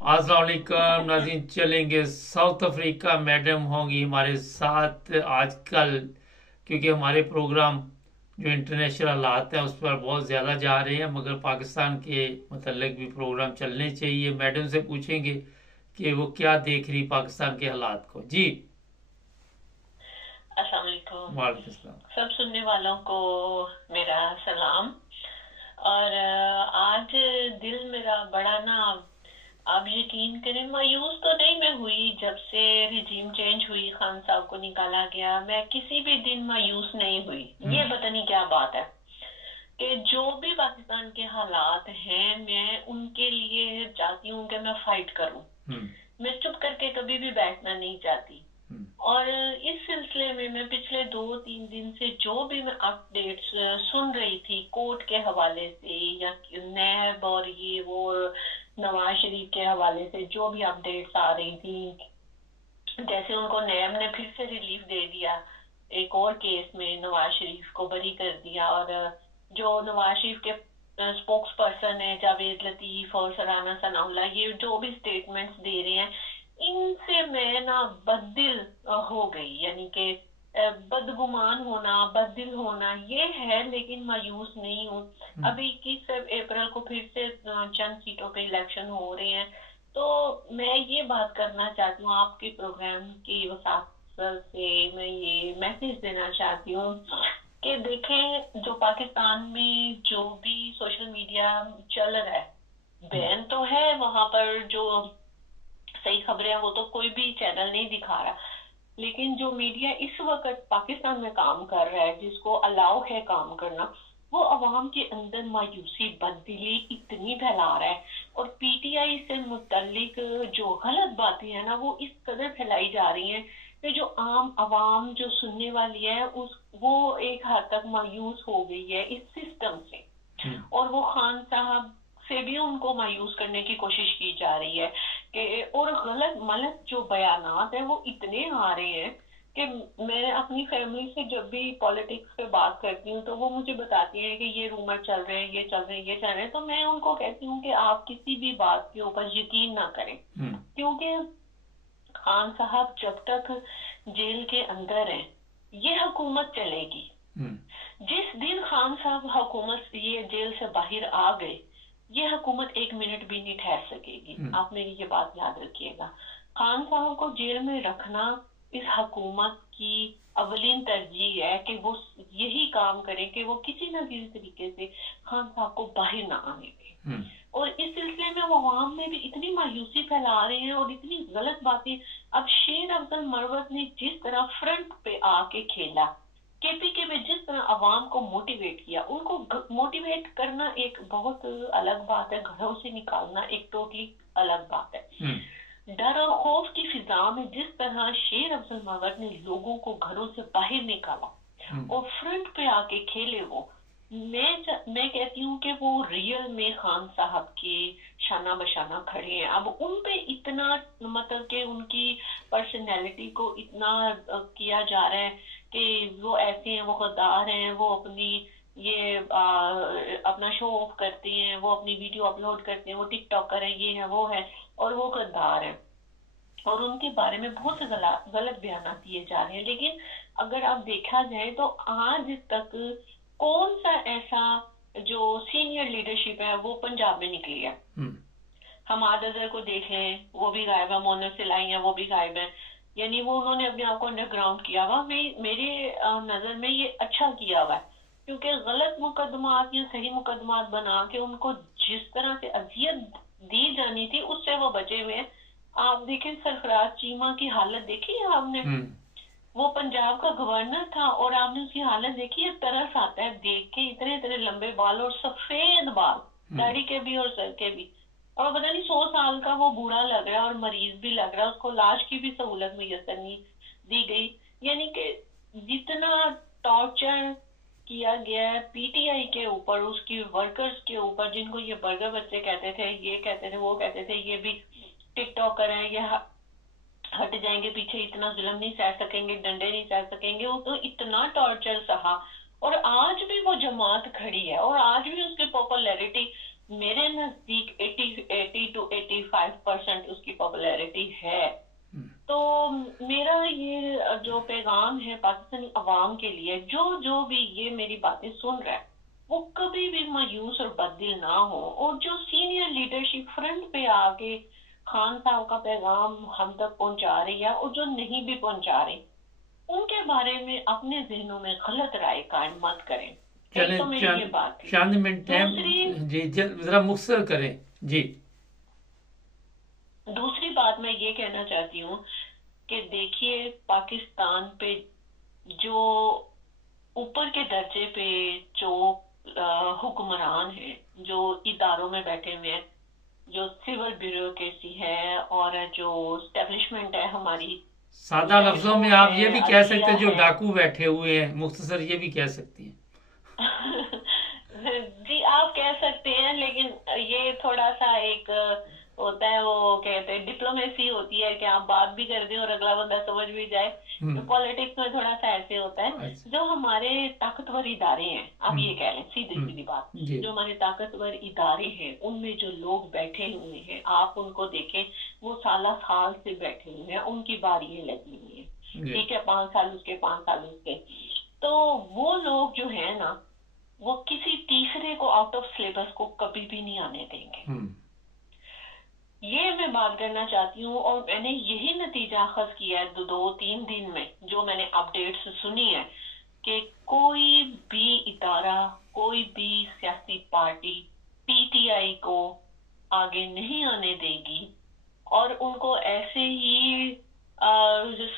अस्सलाम वालेकुम नाज़रीन, चलेंगे साउथ अफ्रीका। मैडम होंगी हमारे साथ आजकल, क्योंकि हमारे प्रोग्राम जो इंटरनेशनल हालात हैं उस पर बहुत ज़्यादा जा रहे हैं, मगर पाकिस्तान के मतलब भी प्रोग्राम चलने चाहिए। मैडम से पूछेंगे कि वो क्या देख रही पाकिस्तान के हालात को। जी। अस्सलाम वालेकुम। वालेकुम सलाम। सब सुनने वालों को मेरा सलाम। और आज दिल मेरा बड़ा ना, आप यकीन करें, मायूस तो नहीं मैं हुई। जब से रिजीम चेंज हुई, खान साहब को निकाला गया, मैं किसी भी दिन मायूस नहीं हुई। ये पता नहीं क्या बात है कि जो भी पाकिस्तान के हालात हैं, मैं उनके लिए चाहती हूँ कि मैं फाइट करूँ। मैं चुप करके कभी भी बैठना नहीं चाहती। और इस सिलसिले में मैं पिछले 2-3 दिन से जो भी मैं अपडेट्स सुन रही थी, कोर्ट के हवाले से या नैब और ये वो नवाज शरीफ के हवाले से जो भी अपडेट्स आ रही थी, जैसे उनको नैब ने फिर से रिलीफ दे दिया एक और केस में, नवाज शरीफ को बरी कर दिया। और जो नवाज शरीफ के स्पोक्स पर्सन है जावेद लतीफ और सराना सनाउल्लाह, ये जो भी स्टेटमेंट्स दे रहे हैं, इनसे मैं ना बददिल हो गई। यानी कि बदगुमान होना, बददिल होना ये है, लेकिन मायूस नहीं हूँ। अभी 21 अप्रैल को फिर से चंद सीटों पे इलेक्शन हो रहे हैं। तो मैं ये बात करना चाहती हूँ, आपके प्रोग्राम की वसात से मैं ये मैसेज देना चाहती हूँ कि देखें, जो पाकिस्तान में जो भी सोशल मीडिया चल रहा है, बैन तो है वहां पर, जो सही खबरें हैं वो तो कोई भी चैनल नहीं दिखा रहा, लेकिन जो मीडिया इस वक्त पाकिस्तान में काम कर रहा है, जिसको अलाउ है काम करना, वो अवाम के अंदर मायूसी, बददिली इतनी फैला रहा है। और पीटीआई से मुतल्लिक जो गलत बातें हैं ना, वो इस कदर फैलाई जा रही हैं कि जो आम अवाम जो सुनने वाली है, उस वो एक हद तक मायूस हो गई है इस सिस्टम से। और वो खान साहब से भी उनको मायूस करने की कोशिश की जा रही है कि, और गलत मलत जो बयानात है वो इतने आ रहे हैं कि मैं अपनी फैमिली से जब भी पॉलिटिक्स पे बात करती हूँ तो वो मुझे बताती है कि ये रूमर चल रहे हैं, ये चल रहे हैं, ये चल रहे हैं। तो मैं उनको कहती हूँ कि आप किसी भी बात के ऊपर यकीन ना करें, क्योंकि खान साहब जब तक जेल के अंदर हैं, ये हुकूमत चलेगी। जिस दिन खान साहब हुकूमत ये जेल से बाहर आ गए, ये हुकूमत एक मिनट भी नहीं ठहर सकेगी। आप मेरी ये बात याद रखिएगा। खान साहब को जेल में रखना इस हुकूमत की अवलीन तरजीह है कि वो यही काम करें कि वो किसी न किसी तरीके से खान साहब को बाहर ना आने दें। और इस सिलसिले में वो अवाम में भी इतनी मायूसी फैला रहे हैं और इतनी गलत बातें। अब शेर अफजल मरवत ने जिस तरह फ्रंट पे आके खेला, केपीके में जिस तरह अवाम को मोटिवेट किया, उनको मोटिवेट करना एक बहुत अलग बात है, घरों से निकालना एक टोटली अलग बात है। डर और खौफ की फिजा में जिस तरह शेर अफजल मरवत ने लोगों को घरों से बाहर निकाला और फ्रंट पे आके खेले, वो मैं कहती हूँ कि वो रियल में खान साहब के शाना बशाना खड़े हैं। अब उन पे इतना, मतलब कि उनकी पर्सनैलिटी को इतना किया जा रहा है कि वो ऐसे हैं, वो गद्दार हैं, वो अपनी ये अपना शो ऑफ करते हैं, वो अपनी वीडियो अपलोड करते हैं, वो टिकटॉकर है, ये है वो है, और वो गद्दार है। और उनके बारे में बहुत से गलत बयान दिए जा रहे हैं। लेकिन अगर आप देखा जाए तो आज तक कौन सा ऐसा जो सीनियर लीडरशिप है वो पंजाब में निकली है? हम आदर को देख लें, वो भी गायब है, मोनस सिलाई है, वो भी गायब है। यानी वो उन्होंने अपने आप को अंडरग्राउंड किया हुआ। मेरे नजर में ये अच्छा किया हुआ है, क्योंकि गलत मुकदमात या सही मुकदमात बना के उनको जिस तरह से अजियत दी जानी थी उससे वो बचे हुए हैं। आप देखें, सरफराज चीमा की हालत देखी है आपने? वो पंजाब का गवर्नर था और आपने उसकी हालत देखी है? तरस आता है देख के, इतने इतने लंबे बाल और सफेद बाल, दाढ़ी के भी और सर के भी। और पता नहीं 100 साल का वो बूढ़ा लग रहा है और मरीज भी लग रहा है, उसको लाश की भी सहूलत मुयसर नहीं दी गई। यानी कि जितना टॉर्चर किया गया है पीटीआई के ऊपर, उसकी वर्कर्स के ऊपर, जिनको ये बर्गर बच्चे कहते थे, ये कहते थे, वो कहते थे, ये भी टिकटॉकर है, ये हट जाएंगे पीछे, इतना जुल्म नहीं सह सकेंगे, डंडे नहीं सह सकेंगे, वो तो इतना टॉर्चर सहा। और आज भी वो जमात खड़ी है और आज भी उसकी पॉपुलैरिटी میرے نزدیک 80 to 85% اس کی پاپولیرٹی ہے. تو میرا یہ جو پیغام ہے پاکستانی عوام کے لیے، جو بھی یہ میری باتیں سن رہا ہے وہ کبھی بھی مایوس اور بددل نہ ہو، اور جو سینئر لیڈرشپ فرنٹ پہ آگے خان صاحب کا پیغام ہم تک پہنچا رہی ہے، اور جو نہیں بھی پہنچا رہے ان کے بارے میں اپنے ذہنوں میں غلط رائے قائم مت کریں. تو میری یہ بات تھی. چند منٹ جی ذرا مختصر کریں. جی دوسری بات میں یہ کہنا چاہتی ہوں کہ دیکھیے پاکستان پہ جو اوپر کے درجے پہ جو حکمران ہیں، جو اداروں میں بیٹھے ہوئے ہیں، جو سول بیوروکریسی ہے اور جو اسٹیبلشمنٹ ہے ہماری، سادہ لفظوں میں آپ یہ بھی کہہ سکتے ہیں جو ڈاکو بیٹھے ہوئے ہیں، مختصر یہ بھی کہہ سکتی ہیں. جی آپ کہہ سکتے ہیں، لیکن یہ تھوڑا سا ایک ہوتا ہے، وہ کہتے ہیں ڈپلومیسی ہوتی ہے کہ آپ بات بھی کر دیں اور اگلا بندہ سمجھ بھی جائے. پالیٹکس میں تھوڑا سا ایسے ہوتا ہے. جو ہمارے طاقتور ادارے ہیں، اب یہ کہہ لیں سیدھی بات، جو ہمارے طاقتور ادارے ہیں ان میں جو لوگ بیٹھے ہوئے ہیں، آپ ان کو دیکھیں، وہ سالہ سال سے بیٹھے ہوئے ہیں، ان کی باریاں لگی ہوئی ہیں. ٹھیک ہے، 5 سال اس کے 5 سال اس کے. تو وہ لوگ جو ہیں نا، وہ کسی تیسرے کو آؤٹ آف سلیبس کو کبھی بھی نہیں آنے دیں گے. یہ میں بات کرنا چاہتی ہوں، اور میں نے یہی نتیجہ اخذ کیا ہے 2-3 دن میں جو میں نے اپڈیٹس سنی ہے، کہ کوئی بھی ادارہ، کوئی بھی سیاسی پارٹی پی ٹی آئی کو آگے نہیں آنے دے گی، اور ان کو ایسے ہی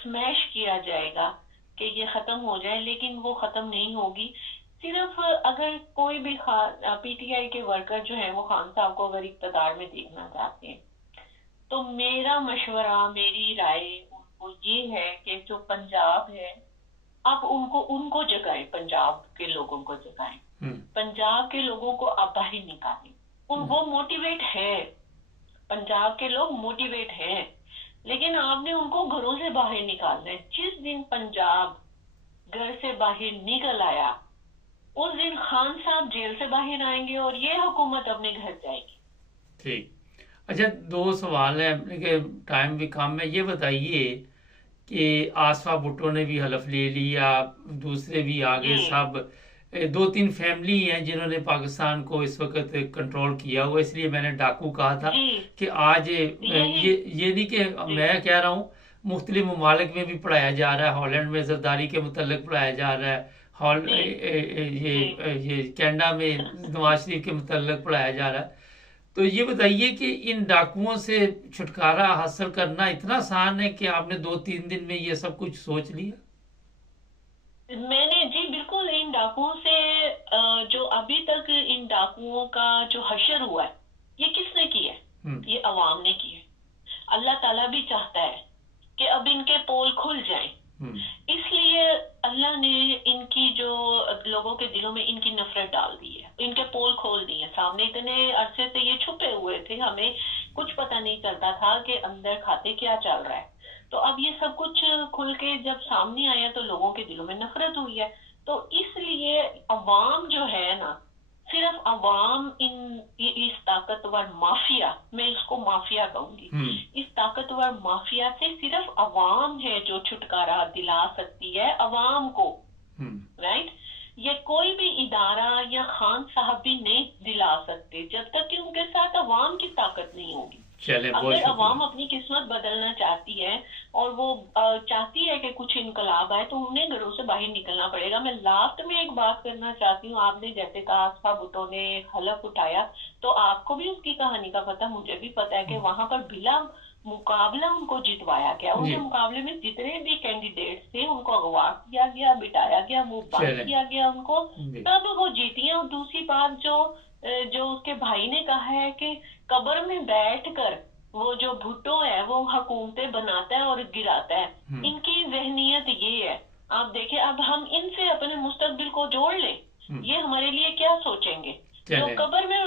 سمیش کیا جائے گا کہ یہ ختم ہو جائے. لیکن وہ ختم نہیں ہوگی. صرف اگر کوئی بھی پی ٹی آئی کے ورکر جو ہیں وہ خان صاحب کو اگر اقتدار میں دیکھنا چاہتے ہیں، تو میرا مشورہ، میری رائے ان کو یہ ہے کہ جو پنجاب ہے، اب ان کو جگائیں، پنجاب کے لوگوں کو جگائیں، پنجاب کے لوگوں کو اب باہر نکالیں. وہ موٹیویٹ ہے، پنجاب کے لوگ موٹیویٹ ہیں، لیکن آپ نے ان کو گھروں سے باہر نکالنا ہے. جس دن پنجاب گھر سے باہر نکل آیا، اس دن خان صاحب جیل سے باہر آئیں گے اور یہ حکومت اپنے گھر جائے گی. ٹھیک. اچھا 2 سوال ہیں لیکن ٹائم بھی کم ہے. یہ بتائیے کہ آصفہ بھٹو نے بھی حلف لے لیا، دوسرے بھی آگے سب 2-3 فیملی ہیں جنہوں نے پاکستان کو اس وقت کنٹرول کیا ہوا. اس لیے میں نے ڈاکو کہا تھا کہ آج یہ نہیں کہ میں کہہ رہا ہوں، مختلف ممالک میں بھی پڑھایا جا رہا ہے. ہالینڈ میں زرداری کے متعلق پڑھایا جا رہا ہے، یہ کینیڈا میں نواز شریف کے متعلق پڑھایا جا رہا ہے. تو یہ بتائیے کہ ان ڈاکوؤں سے چھٹکارا حاصل کرنا اتنا آسان ہے کہ آپ نے 2-3 دن میں یہ سب کچھ سوچ لیا؟ میں نے جی بالکل ان ڈاکوؤں سے، جو ابھی تک ان ڈاکوؤں کا جو حشر ہوا ہے، یہ کس نے کیا ہے؟ یہ عوام نے کی ہے. اللہ تعالیٰ بھی چاہتا ہے کہ اب ان کے پول کھل جائیں. اس لیے اللہ نے ان کی جو لوگوں کے دلوں میں ان کی نفرت ڈال دی ہے، ان کے پول کھول دی ہیں. سامنے اتنے عرصے سے یہ چھپے ہوئے تھے، ہمیں کچھ پتہ نہیں چلتا تھا کہ اندر کھاتے کیا چل رہا ہے. تو اب یہ سب کچھ کھل کے جب سامنے آیا تو لوگوں کے دلوں میں نفرت ہوئی ہے. تو اس لیے عوام جو ہے نا، صرف عوام اس طاقتور مافیا، میں اس کو مافیا کہوں گی، اس طاقتور مافیا سے صرف عوام ہے جو چھٹکارا دلا سکتی ہے عوام کو. رائٹ؟ یہ کوئی بھی ادارہ یا خان صاحب بھی نہیں دلا سکتے جب تک کہ ان کے ساتھ عوام کی طاقت نہیں ہوگی. اگر عوام اپنی قسمت بدلنا چاہتی ہے اور وہ چاہتی ہے کہ کچھ انقلاب آئے، تو انہیں گھروں سے باہر نکلنا پڑے گا. میں لاسٹ میں ایک بات کرنا چاہتی ہوں. آپ نے جیسے کہا آصفہ بھٹو نے حلف اٹھایا، تو آپ کو بھی اس کی کہانی کا پتہ، مجھے بھی پتہ ہے کہ وہاں پر بلا مقابلہ ان کو جتوایا گیا. ان کے مقابلے میں جتنے بھی کینڈیڈیٹس تھے ان کو اغوا کیا گیا، بٹایا گیا، منہ بند کیا گیا ان کو، تب وہ جیتی ہیں. اور دوسری بات جو اس کے بھائی نے کہا ہے کہ قبر میں بیٹھ کر وہ جو بھٹو ہے وہ حکومتیں بناتا ہے اور گراتا ہے. ان کی ذہنیت یہ ہے. آپ دیکھیں، اب ہم ان سے اپنے مستقبل کو جوڑ لیں، یہ ہمارے لیے کیا سوچیں گے؟ جو قبر میں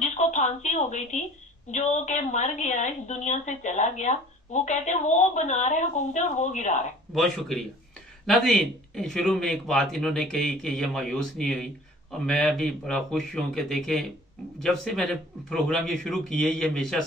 جس کو پھانسی ہو گئی تھی، جو کہ مر گیا، اس دنیا سے چلا گیا، وہ کہتے ہیں وہ بنا رہے حکومتیں اور وہ گرا رہے. بہت شکریہ. ناظرین، شروع میں ایک بات انہوں نے کہی کہ یہ مایوس نہیں ہوئی، اور میں بھی بڑا خوش ہوں کہ دیکھیں जब से मैंने प्रोग्राम ये शुरू किए ये हमेशा